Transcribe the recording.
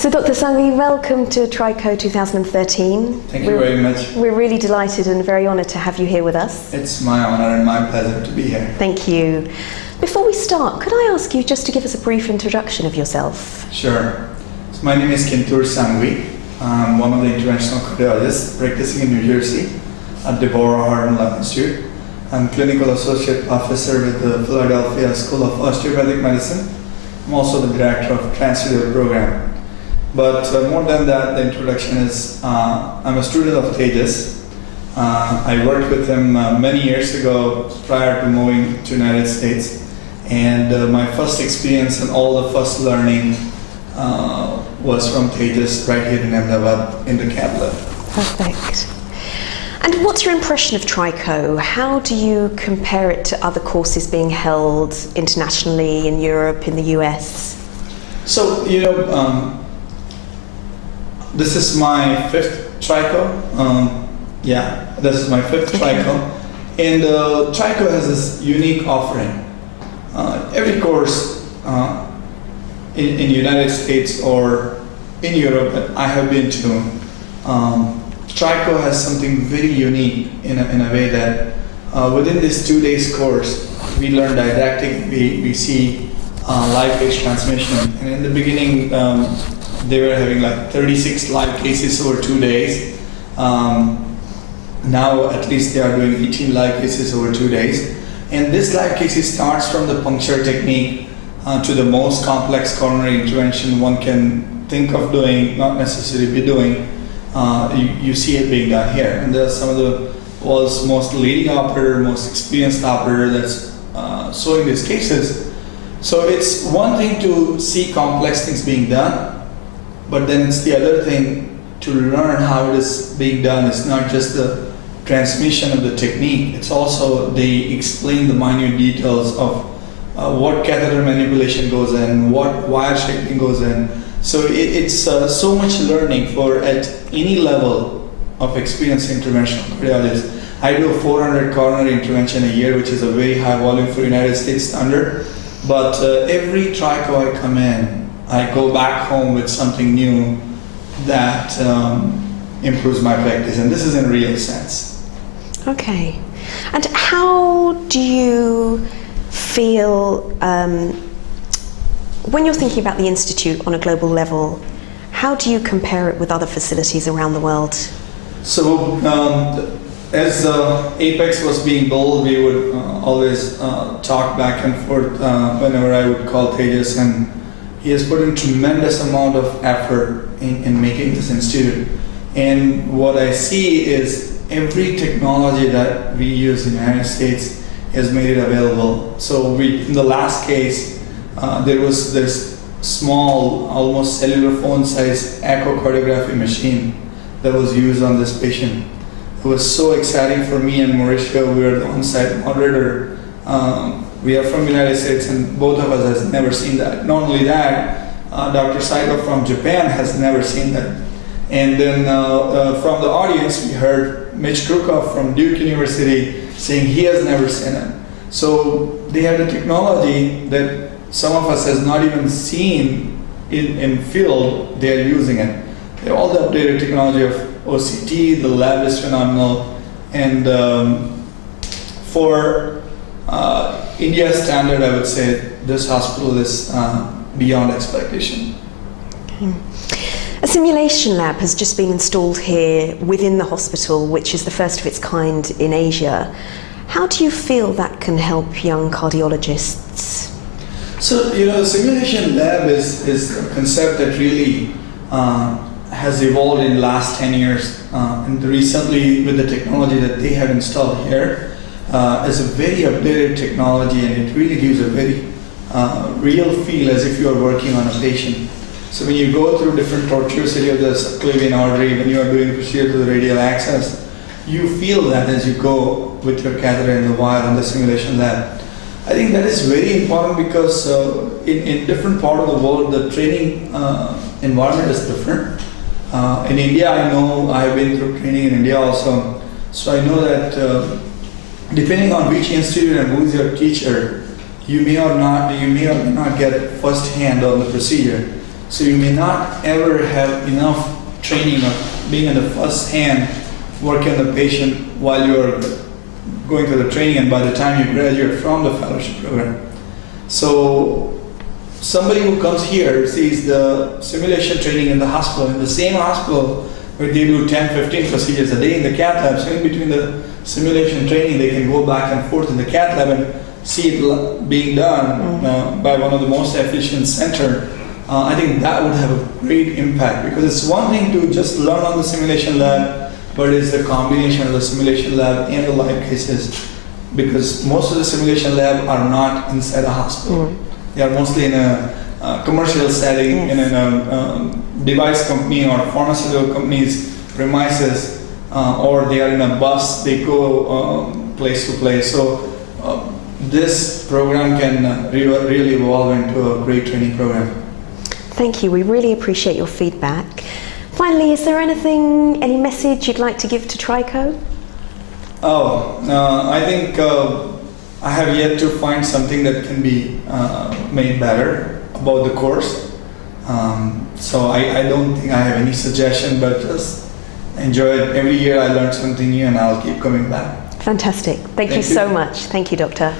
So Dr. Sangvi, welcome to TRICO 2013. Thank you very much. We're really delighted and very honoured to have you here with us. It's my honour and my pleasure to be here. Thank you. Before we start, could I ask you just to give us a brief introduction of yourself? Sure. So my name is Kintur Sangvi. I'm one of the interventional cardiologists practicing in New Jersey at Deborah Heart and Lung Institute. I'm clinical associate professor with the Philadelphia School of Osteopathic Medicine. I'm also the director of Transfemoral program. But more than that, the introduction is I'm a student of Tejas. I worked with him many years ago prior to moving to United States. And my first experience and all the first learning was from Tejas right here in Ahmedabad in the cath lab. Perfect. And what's your impression of TRICO? How do you compare it to other courses being held internationally in Europe, in the US? So, this is my fifth TRICO. This is my fifth TRICO. And TRICO has this unique offering. Every course in the United States or in Europe that I have been to, TRICO has something very unique in a way that within this 2 days course, we learn didactic, we see live-based transmission. And in the beginning, they were having like 36 live cases over 2 days. Now at least they are doing 18 live cases over 2 days. And this live case starts from the puncture technique to the most complex coronary intervention one can think of doing, not necessarily be doing. You see it being done here. And there's some of the world's most leading operator, most experienced operator that's showing these cases. So it's one thing to see complex things being done, but then it's the other thing to learn how it is being done. It's not just the transmission of the technique, it's also they explain the minute details of what catheter manipulation goes in, what wire shaping goes in. So it's so much learning for at any level of experienced interventional cardiologist. I do a 400 coronary intervention a year, which is a very high volume for United States standard. But every TRICO I come in, I go back home with something new that improves my practice, and this is in real sense. Okay. And how do you feel when you're thinking about the Institute on a global level, how do you compare it with other facilities around the world? So as Apex was being built, we would always talk back and forth whenever I would call Tejas, and he has put in tremendous amount of effort in making this institute. And what I see is every technology that we use in the United States has made it available. So in the last case, there was this small, almost cellular phone sized echocardiography machine that was used on this patient. It was so exciting for me and Mauricio. We were the on-site moderator. We are from the United States, and both of us has never seen that. Not only that, Dr. Saito from Japan has never seen that. And then from the audience, we heard Mitch Krukov from Duke University saying he has never seen it. So they have the technology that some of us has not even seen in field. They are using it. They have all the updated technology of OCT. The lab is phenomenal, and for India standard, I would say this hospital is beyond expectation. Okay. A simulation lab has just been installed here within the hospital, which is the first of its kind in Asia. How do you feel that can help young cardiologists? So, the simulation lab is a concept that really has evolved in the last 10 years. And recently, with the technology that they have installed here, is a very updated technology, and it really gives a very real feel as if you are working on a patient. So when you go through different tortuosity of the subclavian artery, when you are doing procedure to the radial access, you feel that as you go with your catheter in the wire on the simulation lab. I think that is very important because in different part of the world, the training environment is different. In India, I know I have been through training in India also, so I know that depending on which institute and who is your teacher, you may or may not get first hand on the procedure. So you may not ever have enough training of being in the first hand working on the patient while you are going through the training and by the time you graduate from the fellowship program. So somebody who comes here sees the simulation training in the hospital, in the same hospital where they do 10, 15 procedures a day in the cath lab. So in between the simulation training, they can go back and forth in the cath lab and see it being done by one of the most efficient center. I think that would have a great impact, because it's one thing to just learn on the simulation lab, but it's the combination of the simulation lab and the live cases, because most of the simulation lab are not inside a hospital. They are mostly in a commercial setting, in a device company or pharmaceutical companies premises, or they are in a bus, they go place to place. So this program can really evolve into a great training program. Thank you. We really appreciate your feedback. Finally, is there any message you'd like to give to TRICO? I think I have yet to find something that can be made better about the course. So I don't think I have any suggestion, but just enjoy it. Every year I learn something new and I'll keep coming back. Fantastic. Thank you so much. Thank you, Doctor.